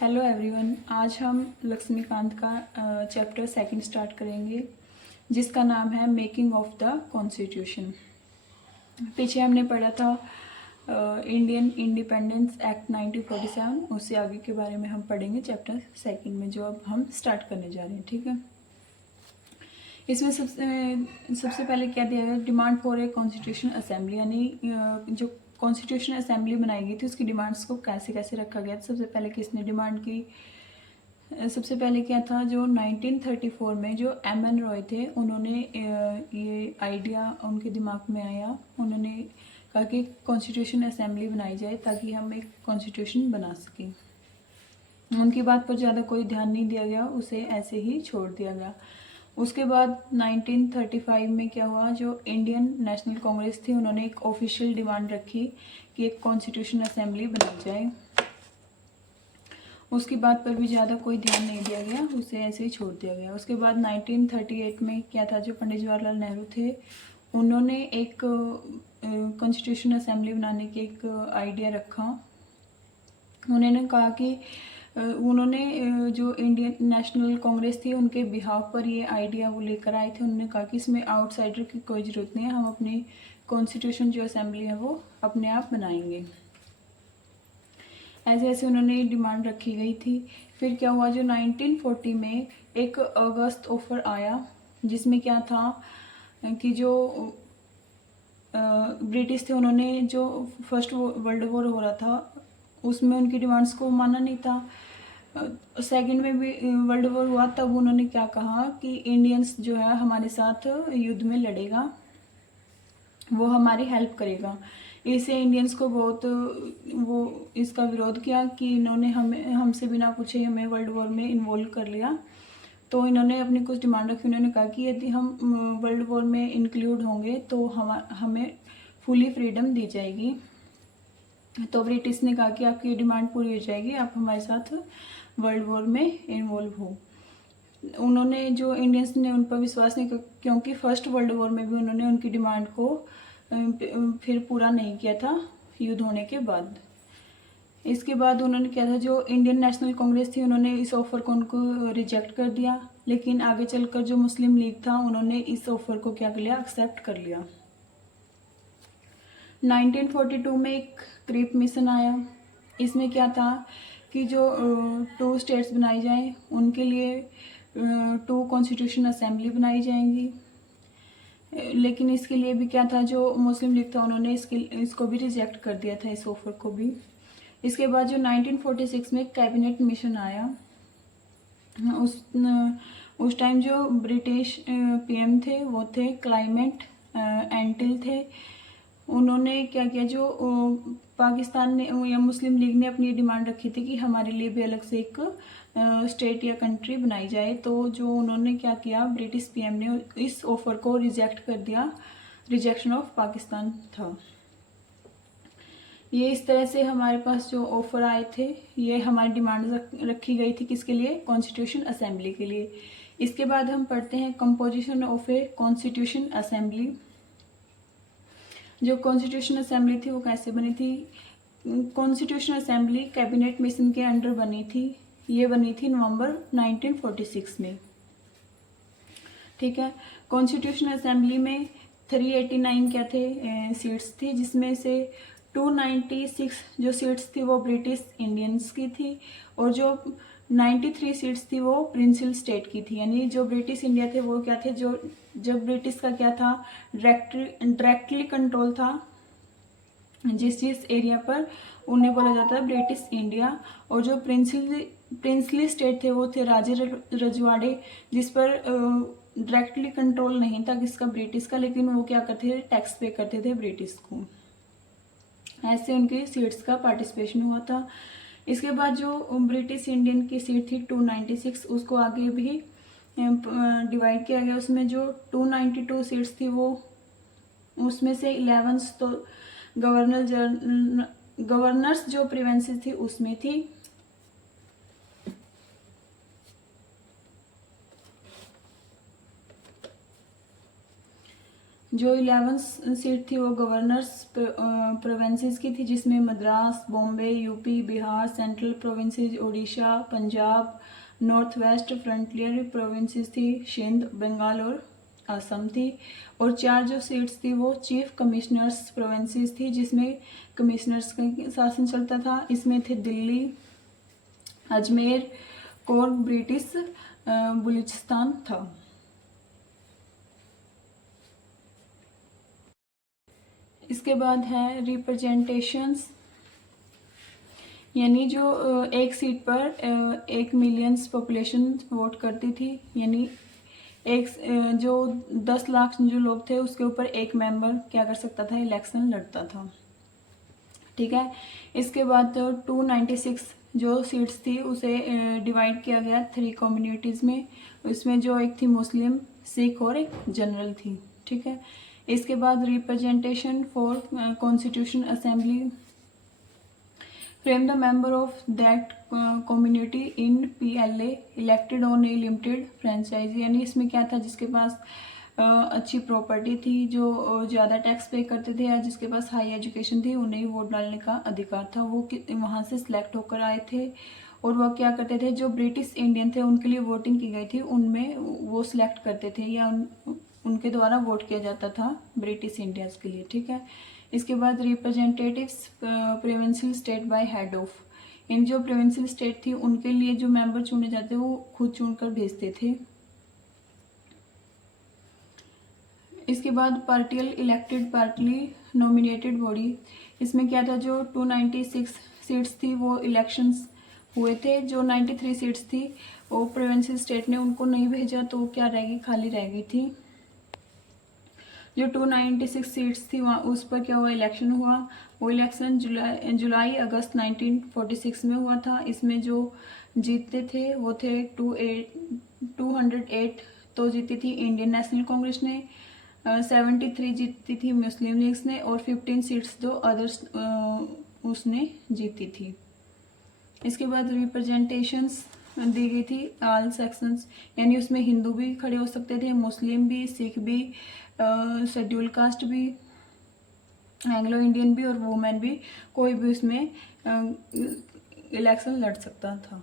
Hello everyone, आज हम लक्ष्मीकांत का चैप्टर सेकंड स्टार्ट करेंगे जिसका नाम है मेकिंग ऑफ द कॉन्स्टिट्यूशन। पीछे हमने पढ़ा था इंडियन इंडिपेंडेंस एक्ट 1947, उससे आगे के बारे में हम पढ़ेंगे चैप्टर सेकंड में, जो अब हम स्टार्ट करने जा रहे हैं। ठीक है, इसमें सबसे पहले क्या दिया गया, demand for a constitution assembly, यानी जो कॉन्स्टिट्यूशन असेंबली बनाई गई थी उसकी डिमांड्स को कैसे कैसे रखा गया। सबसे पहले किसने डिमांड की, सबसे पहले क्या था, जो 1934 में जो एम.एन. रॉय थे, उन्होंने ये आइडिया उनके दिमाग में आया। उन्होंने कहा कि कॉन्स्टिट्यूशन असेंबली बनाई जाए ताकि हम एक कॉन्स्टिट्यूशन बना सकें। उनकी बात पर ज़्यादा कोई ध्यान नहीं दिया गया, उसे ऐसे ही छोड़ दिया गया। उसके बाद 1935 में क्या हुआ, जो इंडियन नेशनल कांग्रेस थी, उन्होंने एक ऑफिशियल डिमांड रखी कि एक कॉन्स्टिट्यूशन असेंबली बनाई जाए। उसकी बात पर भी ज़्यादा कोई ध्यान नहीं दिया गया, उसे ऐसे ही छोड़ दिया गया। उसके बाद 1938 में क्या था, जो पंडित जवाहरलाल नेहरू थे, उन्होंने एक कॉन्स्टिट्यूशन असेंबली बनाने की एक आइडिया रखा। उन्होंने कहा कि उन्होंने जो इंडियन नेशनल कांग्रेस थी उनके बिहाफ पर ये आइडिया वो लेकर आए थे। उन्होंने कहा कि इसमें आउटसाइडर की कोई ज़रूरत नहीं है, हम अपनी कॉन्स्टिट्यूशन जो असेंबली है वो अपने आप बनाएंगे। ऐसे ऐसे उन्होंने डिमांड रखी गई थी। फिर क्या हुआ, जो 1940 में एक अगस्त ऑफर आया, जिसमें क्या था कि जो ब्रिटिश थे, उन्होंने जो फर्स्ट वर्ल्ड वॉर हो रहा था उसमें उनकी डिमांड्स को माना नहीं था। सेकंड में भी वर्ल्ड वॉर हुआ, तब उन्होंने क्या कहा कि इंडियंस जो है हमारे साथ युद्ध में लड़ेगा, वो हमारी हेल्प करेगा। इससे इंडियंस को बहुत वो इसका विरोध किया कि इन्होंने हमसे बिना पूछे हमें वर्ल्ड वॉर में इन्वॉल्व कर लिया। तो इन्होंने अपनी कुछ डिमांड रखी। उन्होंने कहा कि यदि हम वर्ल्ड वॉर में इंक्लूड होंगे तो हमें फुली फ्रीडम दी जाएगी। तो ब्रिटिश ने कहा कि आपकी डिमांड पूरी हो जाएगी, आप हमारे साथ वर्ल्ड वॉर में इन्वॉल्व हो। उन्होंने जो इंडियंस ने उन पर विश्वास नहीं किया, क्योंकि फर्स्ट वर्ल्ड वॉर में भी उन्होंने उनकी डिमांड को फिर पूरा नहीं किया था युद्ध होने के बाद। इसके बाद उन्होंने क्या था, जो इंडियन नेशनल कांग्रेस थी, उन्होंने इस ऑफर को उनको रिजेक्ट कर दिया। लेकिन आगे चलकर जो मुस्लिम लीग था, उन्होंने इस ऑफर को क्या कर लिया, एक्सेप्ट कर लिया। 1942 में एक क्रीप मिशन आया। इसमें क्या था कि जो 2 स्टेट्स बनाई जाएं, उनके लिए 2 कॉन्स्टिट्यूशन असेंबली बनाई जाएंगी। लेकिन इसके लिए भी क्या था, जो मुस्लिम लीग था उन्होंने इसको भी रिजेक्ट कर दिया था, इस ऑफर को भी। इसके बाद जो 1946 में कैबिनेट मिशन आया, उस टाइम जो ब्रिटिश पीएम थे वो थे क्लाइमेट एंटिल थे। उन्होंने क्या किया, जो पाकिस्तान ने या मुस्लिम लीग ने अपनी डिमांड रखी थी कि हमारे लिए भी अलग से एक स्टेट या कंट्री बनाई जाए, तो जो उन्होंने क्या किया, ब्रिटिश पीएम ने इस ऑफर को रिजेक्ट कर दिया। रिजेक्शन ऑफ पाकिस्तान था ये। इस तरह से हमारे पास जो ऑफर आए थे, ये हमारी डिमांड रखी गई थी किसके लिए, कॉन्स्टिट्यूशन असेंबली के लिए। इसके बाद हम पढ़ते हैं composition of a constitution assembly. जो कॉन्स्टिट्यूशन असेंबली थी वो कैसे बनी थी, कॉन्स्टिट्यूशन असेंबली कैबिनेट मिशन के अंडर बनी थी। ये बनी थी नवंबर 1946 में। ठीक है, कॉन्स्टिट्यूशन असेंबली में 389 क्या थे, सीट्स थी, जिसमें से 296 जो सीट्स थी वो ब्रिटिश इंडियंस की थी, और जो 93 सीट्स थी वो प्रिंसिपल स्टेट की थी। यानी जो ब्रिटिश इंडिया थे वो क्या थे, जो जब ब्रिटिश का क्या था, डायरेक्टली कंट्रोल था जिस एरिया पर, उन्हें बोला जाता है ब्रिटिश इंडिया। और जो प्रिंसली स्टेट थे वो थे राजे रजवाड़े, जिस पर डायरेक्टली कंट्रोल नहीं था किसका, ब्रिटिश का, लेकिन वो क्या करते थे, टैक्स पे करते थे ब्रिटिश को। ऐसे उनकी सीट्स का पार्टिसिपेशन हुआ था। इसके बाद जो ब्रिटिश इंडियन की सीट थी 296, उसको आगे भी डिवाइड किया गया। उसमें जो 292 सीट्स थी वो, उसमें से 11 तो गवर्नर्स जो प्रोविंसेस थी उसमें थी। जो 11 सीट थी वो गवर्नर्स प्रोविंसेस की थी, जिसमें Madras, Bombay, UP, Bihar, central provinces, Orissa, Punjab, north west frontier provinces थी, सिंध, बंगाल और असम थी। और 4 जो सीट्स थी वो चीफ कमिश्नर्स प्रोविंसेस थी, जिसमें कमिश्नर्स का शासन चलता था। इसमें थे दिल्ली, अजमेर, कोर्ग, ब्रिटिश बलूचिस्तान था। इसके बाद है रिप्रेजेंटेशंस, यानी जो एक सीट पर 1 मिलियंस पॉपुलेशन वोट करती थी, यानी एक जो 10 लाख जो लोग थे उसके ऊपर एक मेंबर क्या कर सकता था, इलेक्शन लड़ता था। ठीक है। इसके बाद 296 जो सीट्स थी उसे डिवाइड किया गया 3 कम्युनिटीज़ में। इसमें जो एक थी मुस्लिम, सिख और एक जनरल थी। ठीक है। इसके बाद representation for constitution assembly, frame the member of that community in PLA elected on A limited franchise, यानी इसमें क्या था, जिसके पास अच्छी प्रॉपर्टी थी, जो ज़्यादा टैक्स पे करते थे या जिसके पास हाई एजुकेशन थी, उन्हें वोट डालने का अधिकार था। वो वहाँ से सिलेक्ट होकर आए थे और वह क्या करते थे, जो ब्रिटिश इंडियन थे उनके लिए वोटिंग की गई थी उनमें वो सिलेक्ट करते थे या उनके द्वारा वोट किया जाता था ब्रिटिश इंडियंस के लिए। ठीक है। इसके बाद representatives provincial state by head of, इन जो प्रोविंशियल स्टेट थी उनके लिए जो मेंबर चुने जाते वो खुद चुनकर भेजते थे। इसके बाद partial elected partly nominated body, इसमें क्या था, जो 296 सीट्स थी वो इलेक्शंस हुए थे, जो 93 सीट्स थी वो प्रोविंशियल स्टेट ने उनको नहीं भेजा तो क्या रहेगी, खाली रह गई थी। जो 296 सीट्स थी वहाँ उस पर क्या हुआ, इलेक्शन हुआ। वो इलेक्शन जुलाई अगस्त 1946 में हुआ था। इसमें जो जीतते थे वो थे 208 तो जीती थी इंडियन नेशनल कांग्रेस ने, 73 जीती थी मुस्लिम लीग्स ने और 15 सीट्स जो अदर्स उसने जीती थी। इसके बाद रिप्रेजेंटेशंस दी गई थी ऑल सेक्शंस, यानी उसमें हिंदू भी खड़े हो सकते थे, मुस्लिम भी, सिख भी, शेड्यूल कास्ट भी, एंग्लो इंडियन भी और वुमेन भी, कोई भी उसमें इलेक्शन लड़ सकता था।